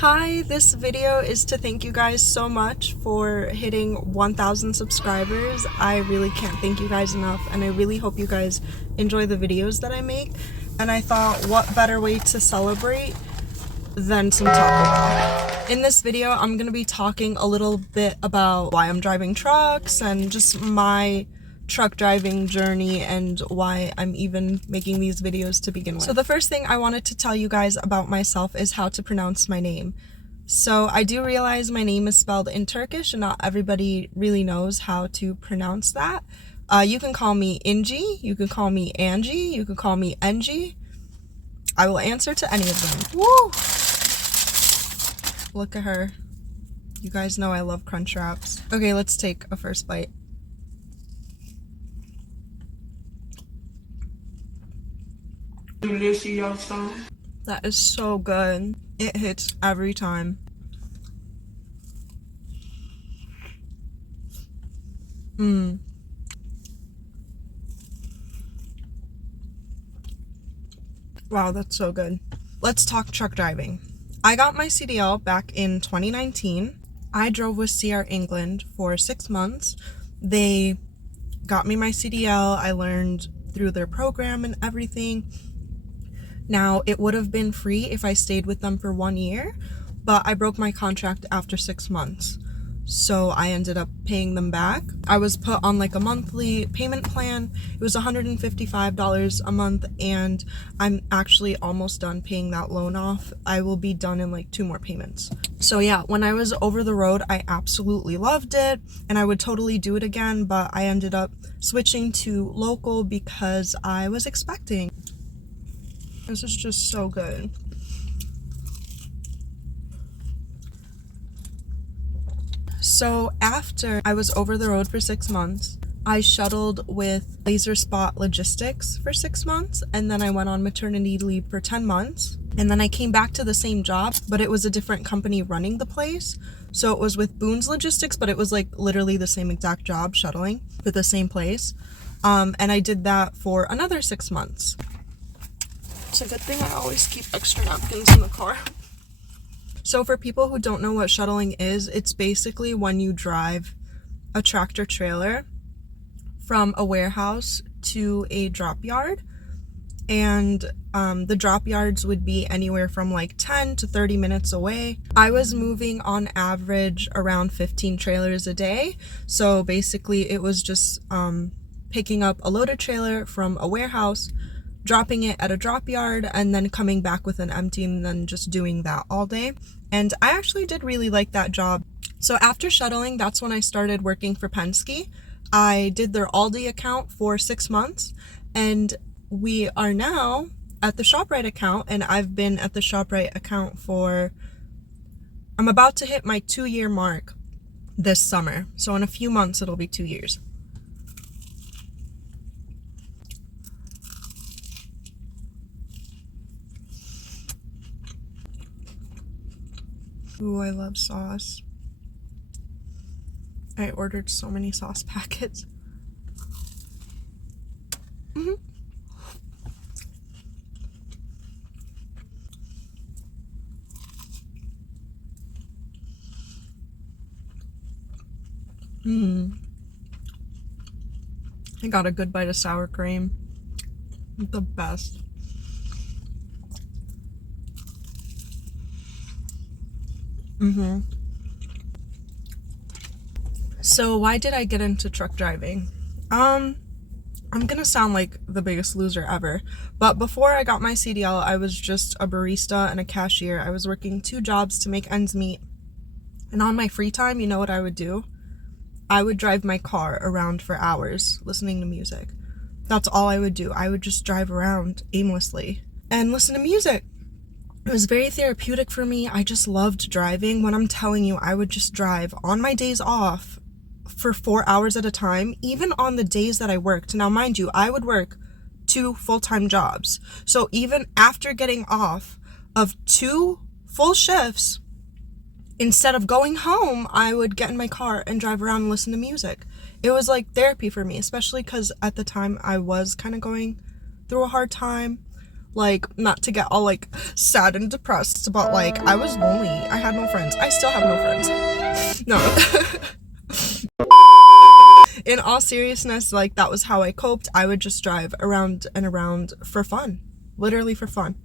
Hi, this video is to thank you guys so much for hitting 1,000 subscribers. I really can't thank you guys enough, and I really hope you guys enjoy the videos that I make. And I thought, what better way to celebrate than some Taco Bell. In this video, I'm going to be talking a little bit about why I'm driving trucks and just my truck driving journey and why I'm even making these videos to begin with. So the first thing I wanted to tell you guys about myself is how to pronounce my name. So I do realize my name is spelled in Turkish and not everybody really knows how to pronounce that. You can call me Inji, you can call me Angie, you can call me Engie. I will answer to any of them. Woo! Look at her. You guys know I love crunch wraps. Okay, let's take a first bite. That is so good. It hits every time. Wow, that's so good. Let's talk truck driving. I got my CDL back in 2019. I drove with CR England for 6 months. They got me my CDL. I learned through their program and everything. Now, it would have been free if I stayed with them for 1 year, but I broke my contract after 6 months. So I ended up paying them back. I was put on like a monthly payment plan. It was $155 a month, and I'm actually almost done paying that loan off. I will be done in like 2 more payments. So yeah, when I was over the road, I absolutely loved it and I would totally do it again, but I ended up switching to local because I was expecting. This is just so good. So after I was over the road for 6 months, I shuttled with Laser Spot Logistics for 6 months, and then I went on maternity leave for 10 months. And then I came back to the same job, but it was a different company running the place. So it was with Boone's Logistics, but it was like literally the same exact job, shuttling for the same place. And I did that for another 6 months. It's a good thing I always keep extra napkins in the car. So for people who don't know what shuttling is, it's basically when you drive a tractor trailer from a warehouse to a drop yard. And the drop yards would be anywhere from like 10 to 30 minutes away. I was moving on average around 15 trailers a day. So basically it was just picking up a loaded trailer from a warehouse, dropping it at a drop yard, and then coming back with an empty, and then just doing that all day. And I actually did really like that job. So after shuttling, that's when I started working for Penske. I did their Aldi account for 6 months, and we are now at the ShopRite account, and I've been at the ShopRite account for, I'm about to hit my 2-year mark this summer. So in a few months, it'll be 2 years. Ooh, I love sauce. I ordered so many sauce packets. I got a good bite of sour cream. The best. So why did I get into truck driving? I'm gonna sound like the biggest loser ever, but before I got my CDL, I was just a barista and a cashier. I was working 2 jobs to make ends meet. And on my free time, you know what I would do? I would drive my car around for hours listening to music. That's all I would do. I would just drive around aimlessly and listen to music. It was very therapeutic for me. I just loved driving. When I'm telling you, I would just drive on my days off for 4 hours at a time, even on the days that I worked. Now, mind you, I would work 2 full-time jobs. So even after getting off of 2 full shifts, instead of going home, I would get in my car and drive around and listen to music. It was like therapy for me, especially because at the time I was kind of going through a hard time Like, not to get all like sad and depressed, but like I was lonely. I had no friends. I still have no friends. No. In all seriousness, like that was how I coped. I would just drive around and around for fun. Literally for fun.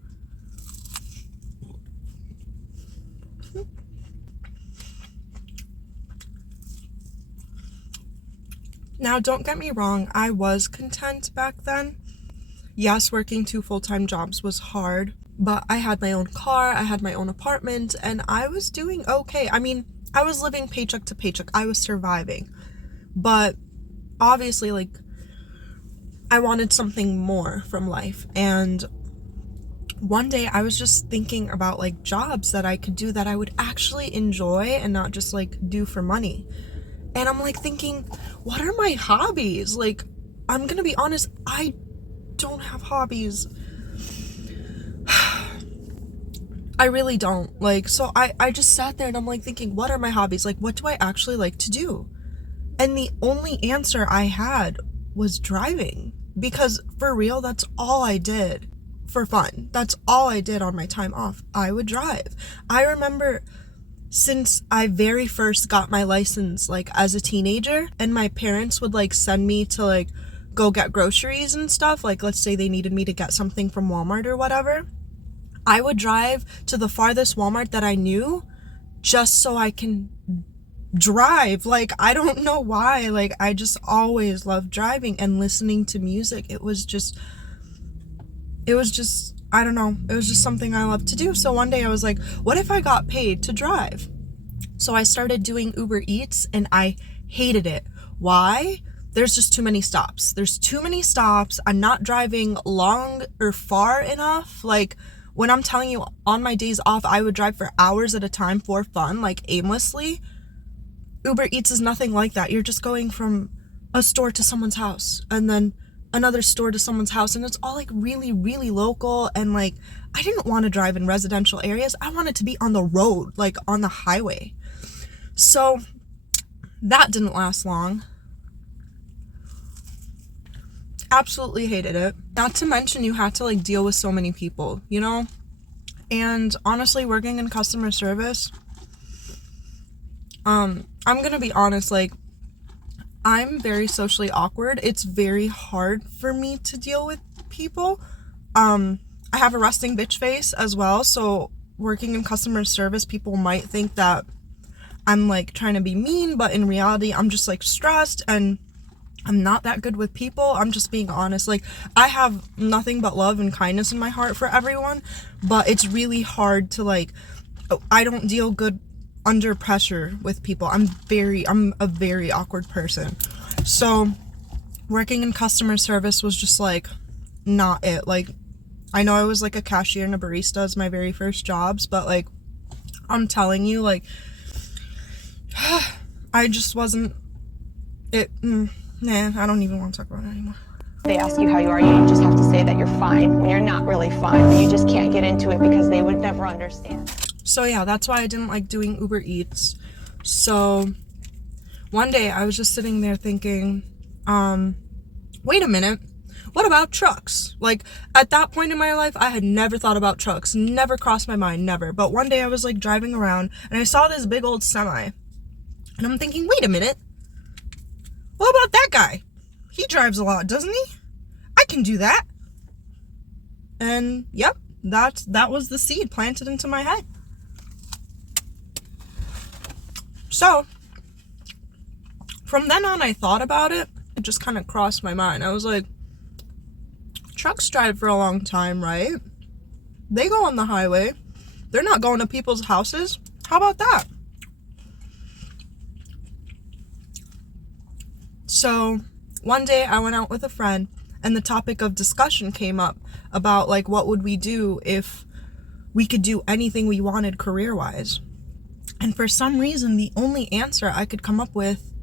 Now, don't get me wrong, I was content back then. Yes, working 2 full-time jobs was hard, but I had my own car, I had my own apartment, and I was doing okay. I mean, I was living paycheck to paycheck. I was surviving. But obviously, like, I wanted something more from life. And one day I was just thinking about like jobs that I could do that I would actually enjoy and not just like do for money. And I'm like thinking, what are my hobbies? Like, I'm gonna be honest, I don't have hobbies. I really don't. Like, so I just sat there and I'm like thinking, what are my hobbies? Like, what do I actually like to do? And the only answer I had was driving. Because for real, that's all I did for fun. That's all I did on my time off. I would drive. I remember since I very first got my license, like as a teenager, and my parents would like send me to like go get groceries and stuff, like let's say they needed me to get something from Walmart or whatever, I would drive to the farthest Walmart that I knew just so I can drive. Like, I don't know why, like I just always loved driving and listening to music. It was just I don't know, it was just something I loved to do. So one day I was like, what if I got paid to drive? So I started doing Uber Eats and I hated it. Why? There's just too many stops. There's too many stops. I'm not driving long or far enough. Like, when I'm telling you, on my days off, I would drive for hours at a time for fun, like aimlessly. Uber Eats is nothing like that. You're just going from a store to someone's house and then another store to someone's house, and it's all like really, really local. And like, I didn't want to drive in residential areas. I wanted to be on the road, like on the highway. So that didn't last long. Absolutely hated it. Not to mention you had to like deal with so many people, you know? And honestly, working in customer service, I'm gonna be honest, like, I'm very socially awkward. It's very hard for me to deal with people. I have a resting bitch face as well, so working in customer service, people might think that I'm like trying to be mean, but in reality, I'm just like stressed and I'm not that good with people. I'm just being honest. Like, I have nothing but love and kindness in my heart for everyone, but it's really hard to like, I don't deal good under pressure with people. I'm a very awkward person. So working in customer service was just like not it. Like, I know I was like a cashier and a barista as my very first jobs, but like, I'm telling you, like, I just wasn't it. I don't even want to talk about it anymore. They ask you how you are, you just have to say that you're fine when you're not really fine, but you just can't get into it because they would never understand. So yeah, that's why I didn't like doing Uber Eats. So one day I was just sitting there thinking, wait a minute, what about trucks? Like, at that point in my life, I had never thought about trucks, never crossed my mind, never. But one day I was like driving around and I saw this big old semi. And I'm thinking, wait a minute, what about that guy? He drives a lot, doesn't he? I can do that. And yep, that was the seed planted into my head. So from then on, I thought about it. It just kind of crossed my mind. I was like, trucks drive for a long time, right? They go on the highway. They're not going to people's houses. How about that? So one day I went out with a friend and the topic of discussion came up about like, what would we do if we could do anything we wanted career-wise? And for some reason, the only answer I could come up with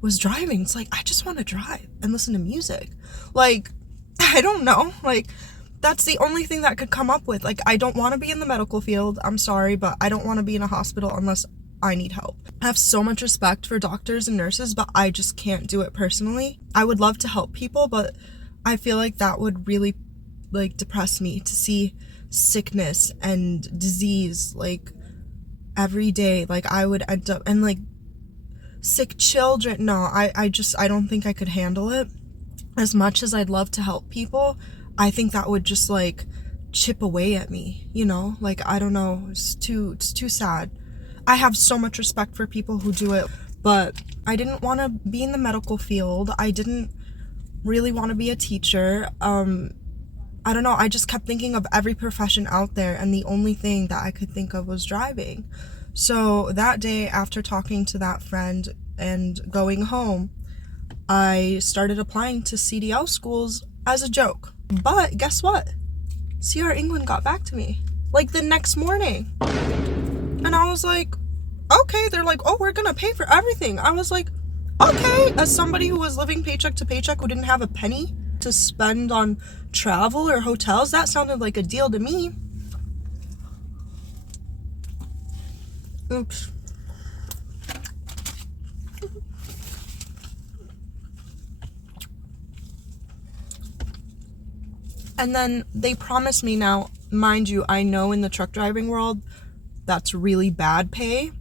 was driving. It's like, I just want to drive and listen to music. Like, I don't know. Like, that's the only thing that I could come up with. Like, I don't want to be in the medical field. I'm sorry, but I don't want to be in a hospital unless I need help. I have so much respect for doctors and nurses, but I just can't do it personally. I would love to help people, but I feel like that would really like depress me to see sickness and disease like every day. Like I would end up, and like sick children. No, I don't think I could handle it. As much as I'd love to help people, I think that would just like chip away at me, you know? Like, I don't know, it's too sad. I have so much respect for people who do it, but I didn't want to be in the medical field. I didn't really want to be a teacher. I don't know, I just kept thinking of every profession out there, and the only thing that I could think of was driving. So that day, after talking to that friend and going home, I started applying to CDL schools as a joke. But guess what? CR England got back to me like the next morning. And I was like, okay. They're like, oh, we're gonna pay for everything. I was like, okay. As somebody who was living paycheck to paycheck, who didn't have a penny to spend on travel or hotels, that sounded like a deal to me. Oops. And then they promised me, now, mind you, I know in the truck driving world, that's really bad pay,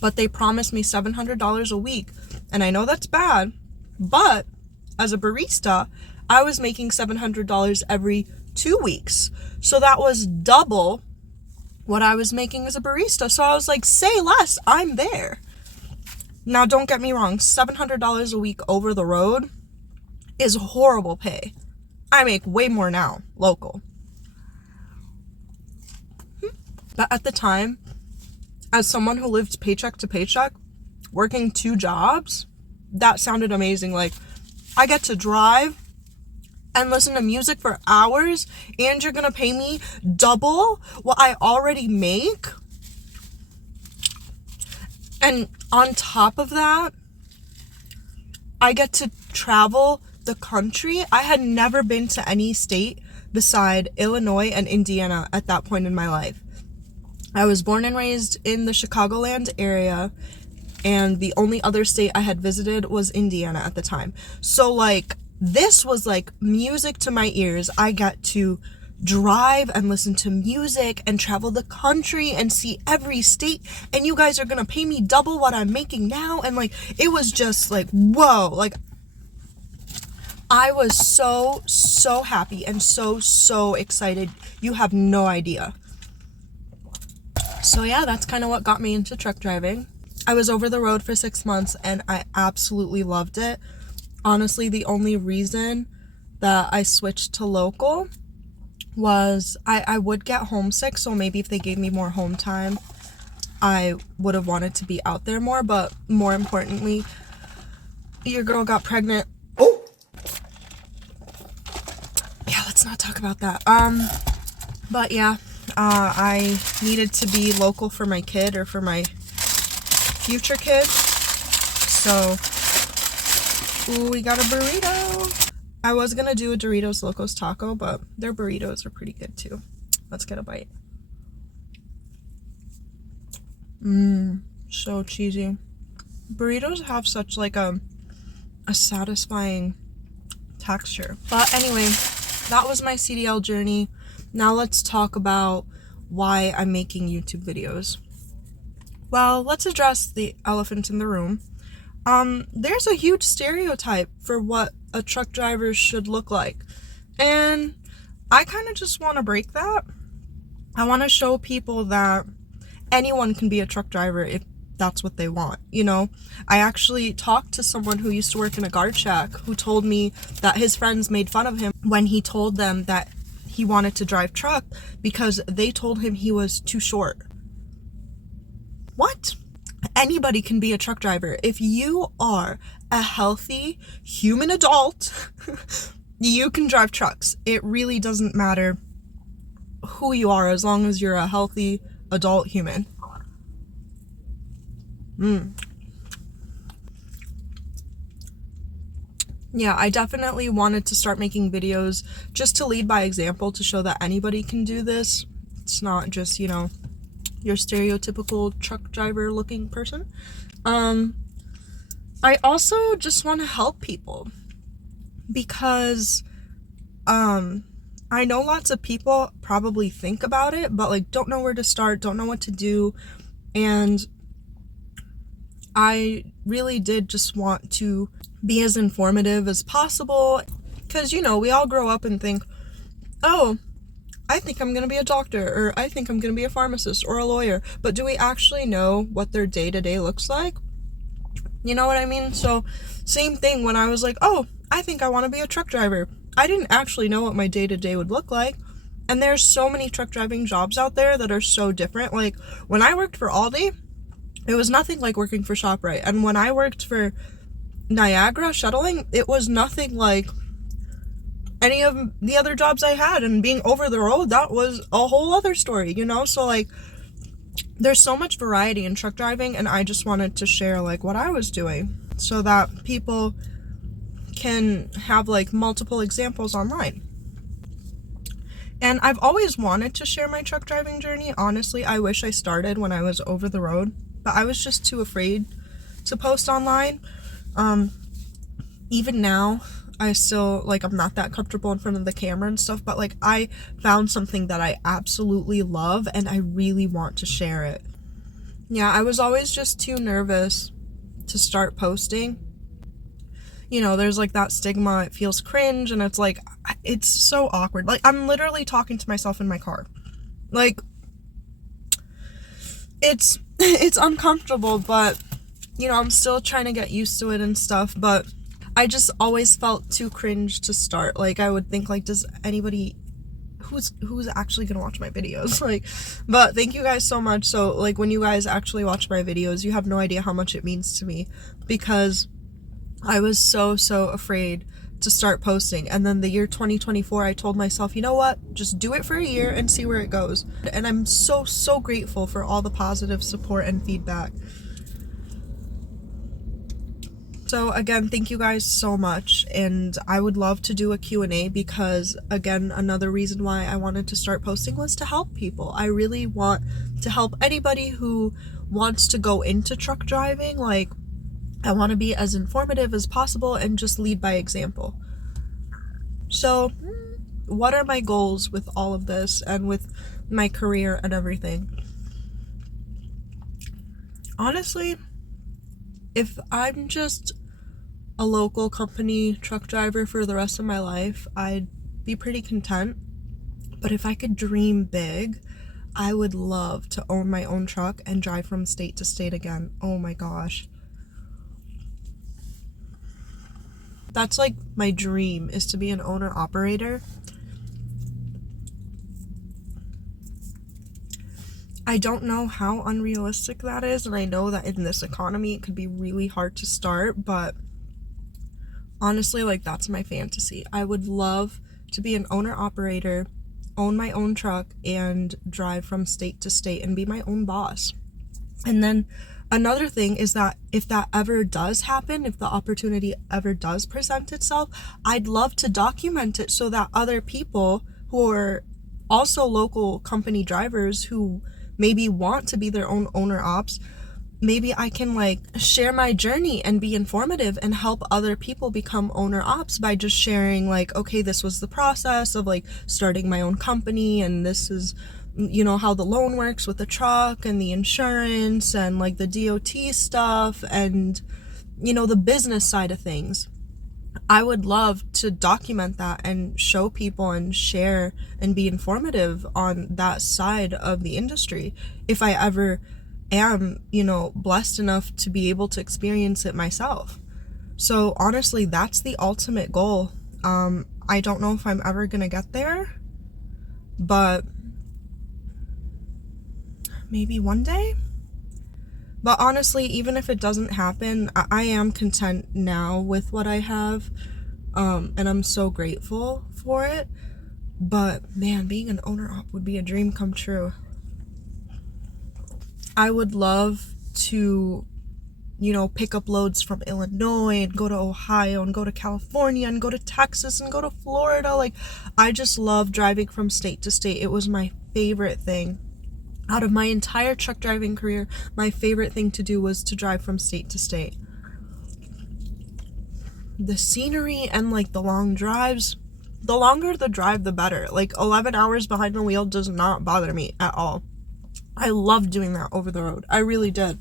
but they promised me $700 a week. And I know that's bad, but as a barista, I was making $700 every 2 weeks. So that was double what I was making as a barista. So I was like, say less, I'm there. Now, don't get me wrong, $700 a week over the road is horrible pay. I make way more now, local. But at the time, as someone who lived paycheck to paycheck, working 2 jobs, that sounded amazing. Like, I get to drive and listen to music for hours, and you're gonna pay me double what I already make? And on top of that, I get to travel the country. I had never been to any state beside Illinois and Indiana at that point in my life. I was born and raised in the Chicagoland area, and the only other state I had visited was Indiana at the time. So like, this was like music to my ears. I got to drive and listen to music and travel the country and see every state, and you guys are gonna pay me double what I'm making now. And like, it was just like, whoa. Like, I was so happy and so excited. You have no idea. So yeah, that's kind of what got me into truck driving. I was over the road for 6 months and I absolutely loved it. Honestly, the only reason that I switched to local was I would get homesick, so maybe if they gave me more home time, I would have wanted to be out there more. But more importantly, your girl got pregnant. Oh! Yeah, let's not talk about that. But yeah, I needed to be local for my kid, or for my future kid. So, ooh, we got a burrito. I was gonna do a Doritos Locos taco, but their burritos are pretty good too. Let's get a bite. So cheesy. Burritos have such like a satisfying texture. But anyway, that was my CDL journey. Now let's talk about why I'm making YouTube videos. Well, let's address the elephant in the room. There's a huge stereotype for what a truck driver should look like. And I kind of just want to break that. I want to show people that anyone can be a truck driver if that's what they want, you know? I actually talked to someone who used to work in a guard shack who told me that his friends made fun of him when he told them that he wanted to drive truck because they told him he was too short. What? Anybody can be a truck driver. If you are a healthy human adult, you can drive trucks. It really doesn't matter who you are as long as you're a healthy adult human. Yeah, I definitely wanted to start making videos just to lead by example, to show that anybody can do this. It's not just, you know, your stereotypical truck driver looking person. I also just want to help people because I I know lots of people probably think about it, but like don't know where to start, don't know what to do. And I really did just want to be as informative as possible, because, you know, we all grow up and think, oh, I think I'm going to be a doctor, or I think I'm going to be a pharmacist or a lawyer. But do we actually know what their day-to-day looks like? You know what I mean? So same thing when I was like, oh, I think I want to be a truck driver. I didn't actually know what my day-to-day would look like. And there's so many truck driving jobs out there that are so different. Like when I worked for Aldi, it was nothing like working for ShopRite. And when I worked for Niagara shuttling, it was nothing like any of the other jobs I had. And being over the road, that was a whole other story, you know? So like there's so much variety in truck driving, and I just wanted to share like what I was doing so that people can have like multiple examples online. And I've always wanted to share my truck driving journey. Honestly, I wish I started when I was over the road, but I was just too afraid to post online. Even now, I still, like, I'm not that comfortable in front of the camera and stuff, but like I found something that I absolutely love and I really want to share it. Yeah, I was always just too nervous to start posting. You know, there's like that stigma, it feels cringe, and it's like, it's so awkward. Like, I'm literally talking to myself in my car. Like, it's uncomfortable, but, you know, I'm still trying to get used to it and stuff, but I just always felt too cringe to start. Like, I would think, like, does anybody, who's actually gonna watch my videos? Like, but thank you guys so much. So, like, when you guys actually watch my videos, you have no idea how much it means to me, because I was so afraid to start posting. And then the year 2024, I told myself, you know what, just do it for a year and see where it goes. And I'm so grateful for all the positive support and feedback. So again, thank you guys so much, and I would love to do a Q&A, because again, another reason why I wanted to start posting was to help people. I really want to help anybody who wants to go into truck driving. Like, I want to be as informative as possible and just lead by example. So, what are my goals with all of this and with my career and everything? Honestly, if I'm just a local company truck driver for the rest of my life, I'd be pretty content. But if I could dream big, I would love to own my own truck and drive from state to state again. Oh my gosh. That's like my dream, is to be an owner-operator. I don't know how unrealistic that is, and I know that in this economy it could be really hard to start, but honestly, like, that's my fantasy. I would love to be an owner-operator, own my own truck, and drive from state to state and be my own boss. And then another thing is that if that ever does happen, if the opportunity ever does present itself, I'd love to document it so that other people who are also local company drivers who maybe want to be their own owner ops, maybe I can like share my journey and be informative and help other people become owner ops by just sharing like, okay, this was the process of like starting my own company, and this is, you know, how the loan works with the truck and the insurance and like the DOT stuff and, you know, the business side of things. I would love to document that and show people and share and be informative on that side of the industry if I ever am, you know, blessed enough to be able to experience it myself. So honestly, that's the ultimate goal. I don't know if I'm ever gonna get there, but maybe one day. But honestly, even if it doesn't happen, I am content now with what I have, and I'm so grateful for it. But man, being an owner-op would be a dream come true. I would love to, you know, pick up loads from Illinois and go to Ohio and go to California and go to Texas and go to Florida. Like, I just love driving from state to state. It was my favorite thing. Out of my entire truck driving career, my favorite thing to do was to drive from state to state. The scenery and like the long drives, The longer the drive, the better. Like 11 hours behind the wheel does not bother me at all. I love doing that over the road. I really did.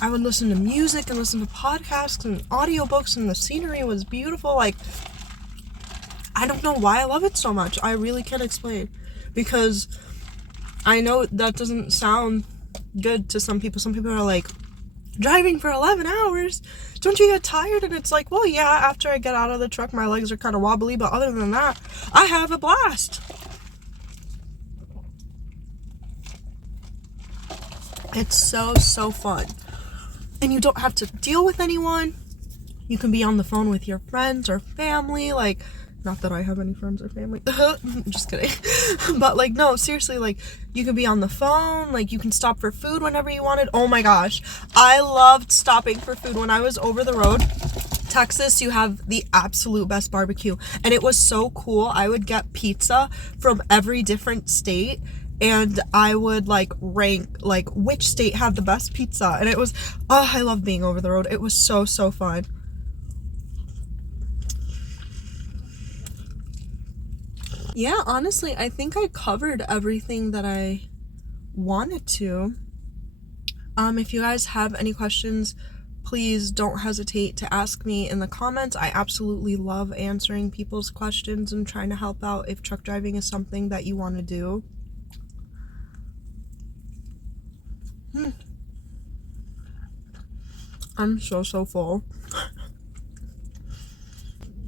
I would listen to music and listen to podcasts and audiobooks, and the scenery was beautiful. Like, I don't know why I love it so much. I really can't explain, because I know that doesn't sound good to some people. Some people are like, driving for 11 hours, don't you get tired? And it's like, well, yeah, after I get out of the truck, my legs are kind of wobbly, but other than that, I have a blast. It's so fun. And you don't have to deal with anyone. You can be on the phone with your friends or family. Like, not that I have any friends or family. Just kidding. But like, no, seriously, like, you can be on the phone. Like, you can stop for food whenever you wanted. Oh my gosh, I loved stopping for food when I was over the road. Texas, you have the absolute best barbecue, and it was so cool. I would get pizza from every different state, and I would like rank like which state had the best pizza, and it was, oh, I love being over the road. It was so fun. Yeah, honestly, I think I covered everything that I wanted to. If you guys have any questions, please don't hesitate to ask me in the comments. I absolutely love answering people's questions and trying to help out if truck driving is something that you want to do. I'm so full.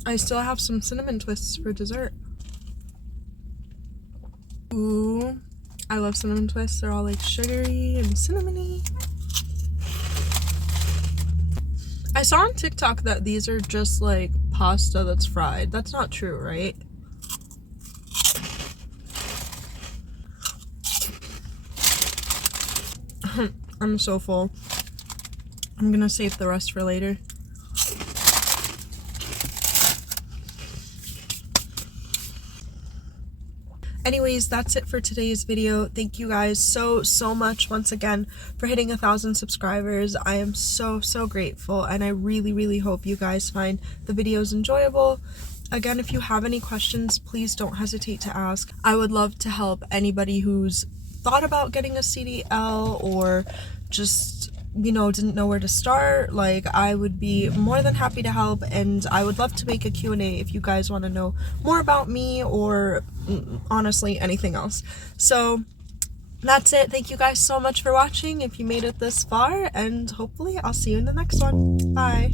I still have some cinnamon twists for dessert. Ooh, I love cinnamon twists. They're all like sugary and cinnamony. I saw on TikTok that these are just like pasta that's fried. That's not true, right? I'm so full. I'm gonna save the rest for later. Anyways, that's it for today's video. Thank you guys so much once again for hitting 1,000 subscribers. I am so grateful, and I really hope you guys find the videos enjoyable. Again, if you have any questions, please don't hesitate to ask. I would love to help anybody who's thought about getting a CDL or just, you know, didn't know where to start. Like, I would be more than happy to help, and I would love to make a Q&A if you guys want to know more about me or honestly anything else. So that's it. Thank you guys so much for watching if you made it this far, and hopefully I'll see you in the next one. Bye.